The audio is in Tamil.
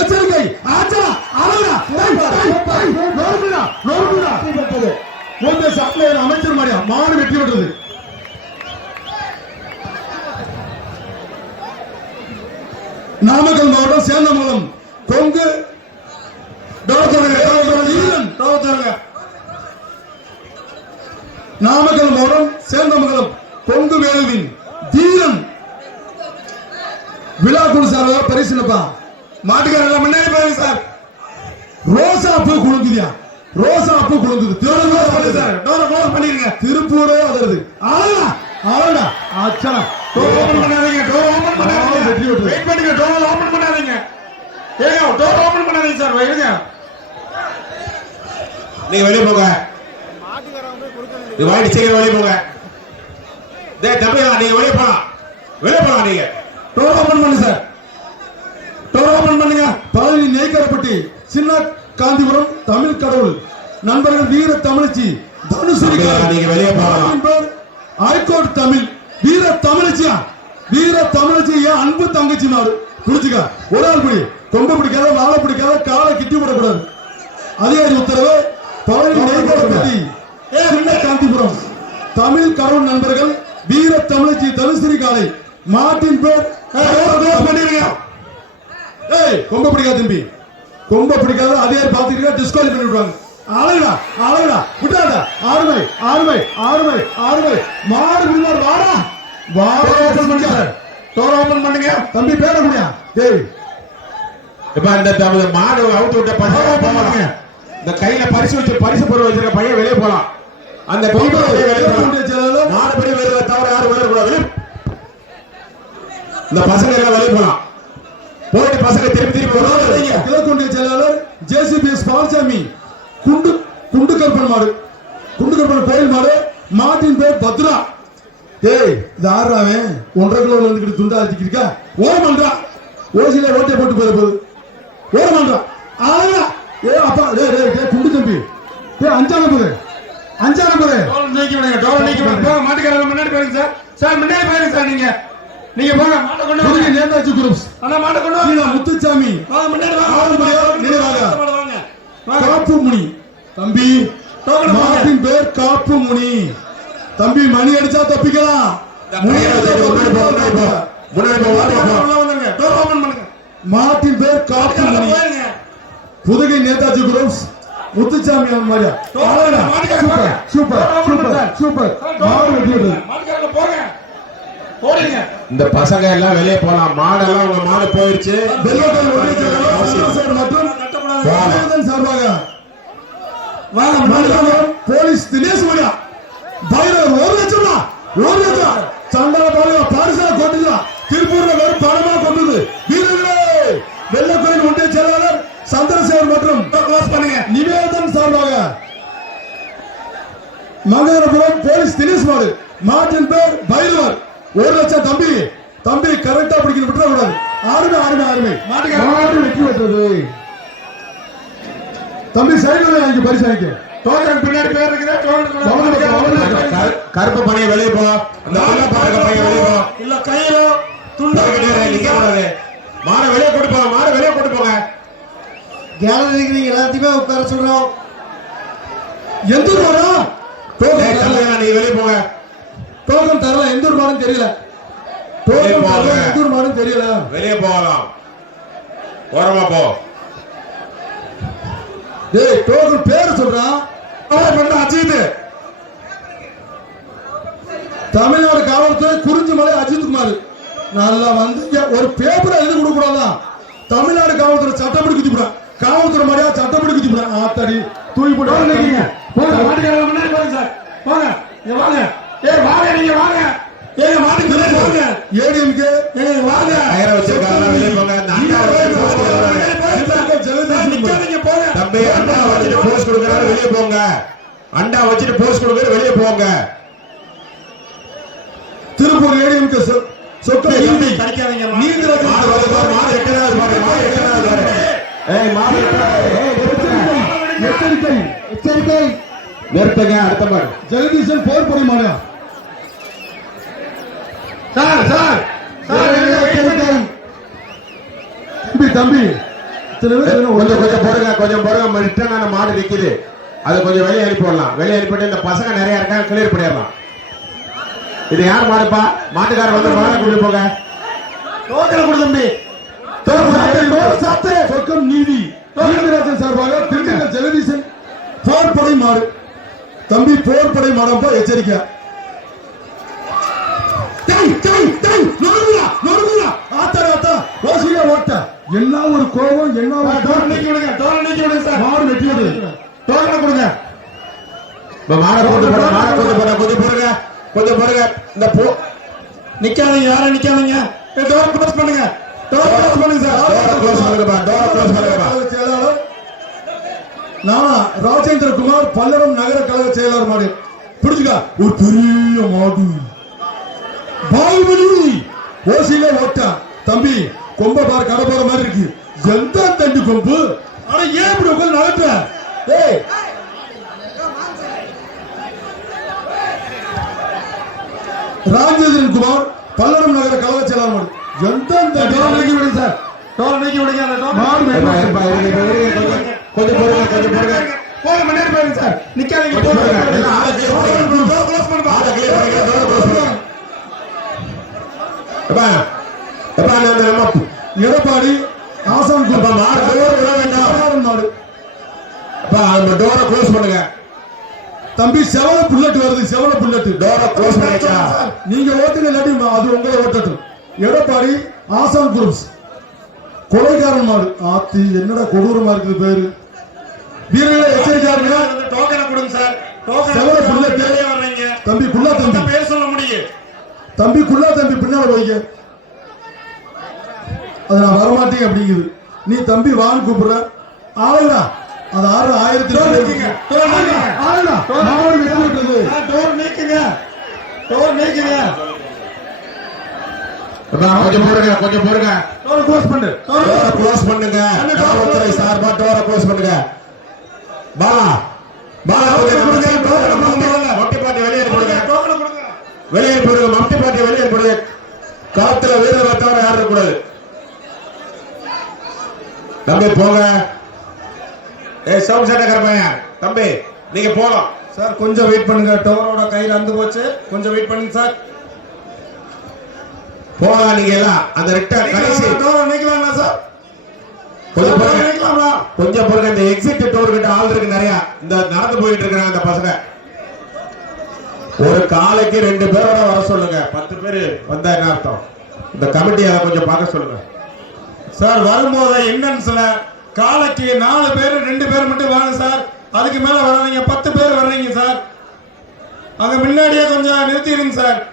எச்சரிக்கை. ஆச்சா அழகா ஏய், நொறுக்குடா, நொறுக்குடா. ஓபிஎஸ் அப்ளையர் அமைச்சர் மாதிரியா? மாடு வெற்றி பெற்றது நாமக்கல் மாவட்டம் சேந்தமங்கலம். கொங்கு. நாமக்கல் மாவட்டம் சேந்தமங்கலம். கொங்கு வேலுவின் தீரன் விழா குழு சார்பாக பரிசுப்பா மாட்டுக்காரங்க முன்னாடி பாருங்க சார் ரோசா பூ குழுங்குதியா ரோசா பூ குழுங்குது திருப்பூர் சார் டோரை க்ளோஸ் பண்ணிருங்க திருப்பூரே அதருது அழகா அழகா அச்சா டோர் ஓபன் பண்ணாதீங்க டோர் ஓபன் பண்ணாதீங்க வெற்றி பெற்றது. வெயிட் பண்ணுங்க டோர் ஓபன் பண்ணாதீங்க ஏங்க டோர் ஓபன் பண்ணாதீங்க சார் வைங்க நீங்க வெளிய போங்க நீ வாடி சீக்கிரம் வெளிய போங்க டேய் தம்பி நீங்க வெளிய போலாம் வெளிய போலாம் நீங்க டோர் ஓபன் பண்ணு சார் டோர் ஓபன் பண்ணுங்க பழனி நெய்க்கரப்பட்டி சின்ன காந்திபுரம் தமிழ் கடவுள் நண்பர்கள் வீர தமிழச்சி. ஹைகோர்ட் தமிழ் வீர தமிழச்சியா வீர தமிழச்சி ஏன் அன்பு தங்கச்சி நாடு புடிச்சுக்க ஒரு ஆள் பிடி கொம்ப பிடிக்காத வாழை பிடிக்காத காலை கிட்டி விடக்கூடாது அதிகாரி உத்தரவு பழனி நெய்க்கரப்பட்டி சின்ன காந்திபுரம் தமிழ் கடவுள் நண்பர்கள் வீர தமிழச்சி தனுசிரி காலை மாட்டின் பேர் பண்ணிருங்க ஏய் கொம்ப பிடிக்காத தம்பி. கொம்ப பிடிக்காத அதிகாரி பாத்துக்கிட்டா டிஸ்குவாலி பண்ணி விடுவாங்க அழகுடா அழகுடா விட்டாடா ஆறுமை ஆறுமை ஆறுமை ஆறுமை. மாடு பிடிவார் வாடா. வாடா ஓபன் பண்ணுங்க டோர் ஓபன் பண்ணுங்க. தம்பி பேர முடியா டேய் இப்ப இந்த மாடு அவுத்து விட்ட பசங்க இந்த கையில பரிசு வச்சு பரிசு பொருள் வச்சிருக்க பையன் வெளிய போலாம். அந்த பையன் வெளிய வெளிய தவிர யாரும் வெளிய கூடாது இந்த பசங்க எல்லாம் வெளிய போலாம். போயிட்டு பசங்க திருப்பி திருப்பி வருவாங்க கிழக்குண்டிய செயலாளர் ஜேசிபிஎஸ் பாலசாமி குண்டு குண்டு கருப்பன் மாடு குண்டு கருப்பன் கோயில் மாடு மாட்டின் பேர் பத்ரா. டேய் இது ஆடுறாவன் ஒன்றரை கிலோ வந்துக்கிட்டு துண்டா அடிச்சிருக்கா ஓரம் பண்றா ஓசில ஓட்டை போட்டு போயிட போகுது. ஓரம் பண்றா ஆளா ஏ அப்பா டேய் டேய் டேய் குண்டு தம்பி. டேய் அஞ்சான போது அஞ்சான போது டோர் நீக்கி விடுங்க டோர் நீக்கி விடுங்க. மாட்டுக்காரங்க முன்னாடி போயிருங்க சார். சார் முன்னாடி போயிருங்க சார் நீங்க. நீங்க போங்க. மாட்டை கொண்டு வாங்க. நேதாஜி குரூப்ஸ். அண்ணா மாட்டை கொண்டு வாங்க. முத்துச்சாமி. வாங்க முன்னாடி வாங்க? நினைவாக. வாங்க. வாங்க. வாங்க காப்பு முனி தம்பி வாங்க. மாட்டின் பேர் காப்பு முனி தம்பி மணி அடிச்சா தப்பிக்கலாம். முனி அடிச்சா முன்னாடி போ முன்னாடி போ முன்னாடி போ. வந்துருங்க டோர் ஓபன் பண்ணுங்க மாட்டின் பேர் காப்பு மாட்டுக்காரங்க முனி போயிருங்க புதுகை நேதாஜி குரூப்ஸ் முத்துச்சாமி அவன் மாதிரியா. Super super super super. மாடு வெட்டி போறீங்க. இந்த பசங்க எல்லாம் வெளிய போலாம். மாடெல்லாம் உங்க மாடு போயிருச்சு. வெள்ளக்கல் ஒன்றிய செயலாளர் சந்திரசேகர் மற்றும் பாரதியன் சார்பாக வாங்க மணிகண்டன் போலீஸ் தினேஷ் மணியா. பைரவர் ஒரு லட்சம் தான் ஒரு லட்சம் சண்டல பாருங்க பாரிசா கொண்டுதா. திருப்பூர்ல வெறும் பணமா கொண்டது. வீரர்களே வெள்ளக்கோயில் ஒன்றிய செயலாளர் சந்திரசேகர் மற்றும் க்ளோஸ் பண்ணுங்க. நிவேதன் சார்பாக மகரபுரம் போலீஸ் தினேஷ் மாடு. மாட்டின் பேர் பைரவர். ஒரு லட்சம் தம்பி தம்பி கரெக்டா பிடிக்கணும் விட்டுற கூடாது ஆறுமை ஆறுமை ஆறுமை. மாட்டுக்கார- மாடு வெற்றி பெற்றது. தம்பி சைடுல வாங்கி பரிசு வாங்கிக்க டோக்கன் பின்னாடி பேர் வாங்க. கரு- கருப்பு பையன் வெளிய போ. அந்த பையன் வெளிய போ. இல்ல கையிலோ துண்டோ. கூடாது. மாடை வெளிய கொண்டு போங்க மாடை வெளிய கொண்டு போங்க. கேலரிக்கு நீங்க எல்லாத்தையுமே உட்கார சொல்றோம். எந்த டோக்கன் நீங்க வெளிய போங்க. டோக்கன் தரல. எந்த ஊர் மாடும் தெரியல. டோக்கன் தரல. எந்த ஊர் மாடும் தெரியல. வெளிய போகலாம். ஓரமா போ. டேய் டோக்கன் பேர் சொல்றான் அவன் பண்ண அஜித் தமிழ்நாடு காவல்துறை குறிஞ்சிமலை அஜித் குமார். நல்லா வந்து ஒரு பேப்பர் எழுதி கொடுக்க கூடாதான் தமிழ்நாடு காவல்துறை சட்டப்படி குத்தி விட காவல்துறை மாதிரியா சட்டப்படி குத்தி விட ஆத்தாடி தூக்கி போட்டு போங்க மாட்டுக்காரங்க முன்னாடி போங்க சார். போங்க. இங்க வாங்க. ஏய் வாங்க நீங்க வாங்க. ஏங்க மாட்டுக்கு முன்னாடி வாங்க ஏடிஎம்கே. ஏய் வாங்க. கயிறை வச்சிருக்காங்க வெளிய போங்க. நிக்காதீங்க போங்க. தம்பி அண்டா வச்சுட்டு போஸ்ட் கொடுக்குறாரு. வெளிய போங்க. அண்டா வச்சுட்டு போஸ்ட் கொடுக்குறாரு. வெளிய போங்க. திருப்பூர் ஏடிஎம்கே சொக்க இந்தி கிடைக்காதீங்க நீதிராஜன் மாடு வருது பாரு, மாடு எட்டனாவது பாரு, மாடு எட்டனாவது பாரு. ஏய் மாடு. எச்சரிக்கை. எச்சரிக்கை. நிறுத்துங்க அடுத்த பாரு ஜெகதீசன் போர் பொடி மாடா சார் சார் சார் தம்பி தம்பி. கொஞ்சம் கொஞ்சம் போடுங்க கொஞ்சம் போடுங்க ரிட்டர்னான மாடு நிக்குது. அது கொஞ்சம் வெளியே அனுப்பி விடலாம். வெளியே அனுப்பிட்டு இந்த பசங்க நிறைய இருக்காங்க கிளியர் பண்ணிடலாம். இது யார் மாடுப்பா? மாட்டுக்காரர் வந்து மாடை கொண்டு போங்க. டோக்கனை கொடு தம்பி. சொர்க்கம் நீதி. நீதிராஜன் சார்பாக திண்டுக்கல் ஜெகதீசன் போர் படை மாடு. தம்பி போர் படை மாடப்பா எச்சரிக்கை டேய், டேய், டேய், நொறுங்குடா, நொறுங்குடா. ஆத்தாடா, ஆத்தா, ஓசியா ஓட்ட. என்ன ஒரு கோபம் விடுங்க விடுங்க சார். மாடு வெட்டி விடு. டோக்கனை கொடுங்க. இப்ப மாடை கொண்டு போட மாடை கொண்டு போட கொஞ்சம் போடுங்க. கொஞ்சம் போடுங்க. இந்த போ நிக்காதீங்க யாரும் நிக்காதீங்க. டோர் க்ளோஸ் பண்ணுங்க. டோர் க்ளோஸ் பண்ணுங்க சார். டோரை க்ளோஸ் பண்ணுங்கப்பா டோரை க்ளோஸ் பண்ணுங்கப்பா. கழக செயலாளர். நானா ராஜேந்திர குமார் பல்லடம் நகர கழக செயலாளர் மாடு. புரிஞ்சுக்கா ஒரு பெரிய மாடு பாகுபலி ஓசியில ஓட்டா தம்பி பார் கடை போற மாதிரி இருக்கு. எந்த தண்டி கொம்பு? ஆனா ஏன் இப்படி உட்கார்ந்து நகர்ற ஏய். ராஜேந்திரன் குமார் பல்லடம் நகர கழக செயலாளர். எந்த டோர் நீக்கி விடுங்க சார். டோர் நீக்கி விடுங்க அந்த டோர் கொஞ்சம் போடுங்க கொஞ்சம் போடுங்க போங்க முன்னாடி போயிருங்க சார். நிக்காதீங்க போடுங்க எடப்பாடி ஆசான் மாடு டோர் விட வேண்டாம். மாடு அந்த டோரை க்ளோஸ் பண்ணுங்க. தம்பி செவல புல்லட் வருது செவல புல்லட். டோரை க்ளோஸ் பண்ணிச்சா நீங்க ஓட்டுங்க இல்லாட்டி அது உங்களை ஓட்டட்டும். எடப்பாடி ஆசான் குரூப்ஸ் கொலைகாரன் மாடு. ஆத்தி என்னடா கொடூரமா இருக்குது பேரு? வீரர்களே எச்சரிக்காருங்க அந்த டோக்கனை கொடுங்க சார். செவல. புல்லட். தம்பி குள்ளா தம்பி. பேர் சொல்ல முடியும் தம்பி குள்ளா தம்பி பின்னால போய்க்க. அது நான் வரமாட்டேன் அப்படிங்குது. நீ தம்பி வான்னு கூப்பிடுற. ஆளுடா. அது ஆறு ஆயிரத்தி கொஞ்சம் போடுங்க கொஞ்சம் போடுங்க. டோர் க்ளோஸ் பண்ணு. க்ளோஸ் பண்ணுங்க. சார்பா டோரை க்ளோஸ் பண்ணுங்க. பாலா பாலா மொட்டை பாட்டி வெளியே போடுங்க. வெளியே போடுங்க. மம்டி பாட்டி வெளியே போடுங்க. களத்துல வீரரை தவிர யாரும் இருக்கக்கூடாது. தம்பி போங்க. ஏய் சவுண்ட் பையன் தம்பி நீங்க போலாம் சார் கொஞ்சம் வெயிட் பண்ணுங்க. டோரோட கையில அந்து போச்சு. கொஞ்சம் வெயிட் பண்ணுங்க சார். போகலாம் நீங்க எல்லாம். அந்த ரெட்ட கடைசி. டோரை நீக்கலாங்களா சார்? கொஞ்சம் போடுங்க. நீக்கலாங்களா கொஞ்சம் போடுங்க. இந்த எக்ஸிட் டோர் கிட்ட ஆள் இருக்கு நிறைய. இந்த நடந்து போயிட்டு இருக்காங்க அந்த பசங்க. ஒரு காலைக்கு ரெண்டு பேரோட வர சொல்லுங்க. பத்து பேர் வந்தா என்ன அர்த்தம்? இந்த கமிட்டி அதை கொஞ்சம் பார்க்க சொல்லுங்க. சார் வரும்போது என்ட்ரன்ஸ்ல காலைக்கு நாலு பேர் ரெண்டு பேர் மட்டும் வாங்க சார். அதுக்கு மேல வர்றீங்க பத்து பேர் வர்றீங்க சார். அங்க முன்னாடியே கொஞ்சம் நிறுத்திடுங்க சார்.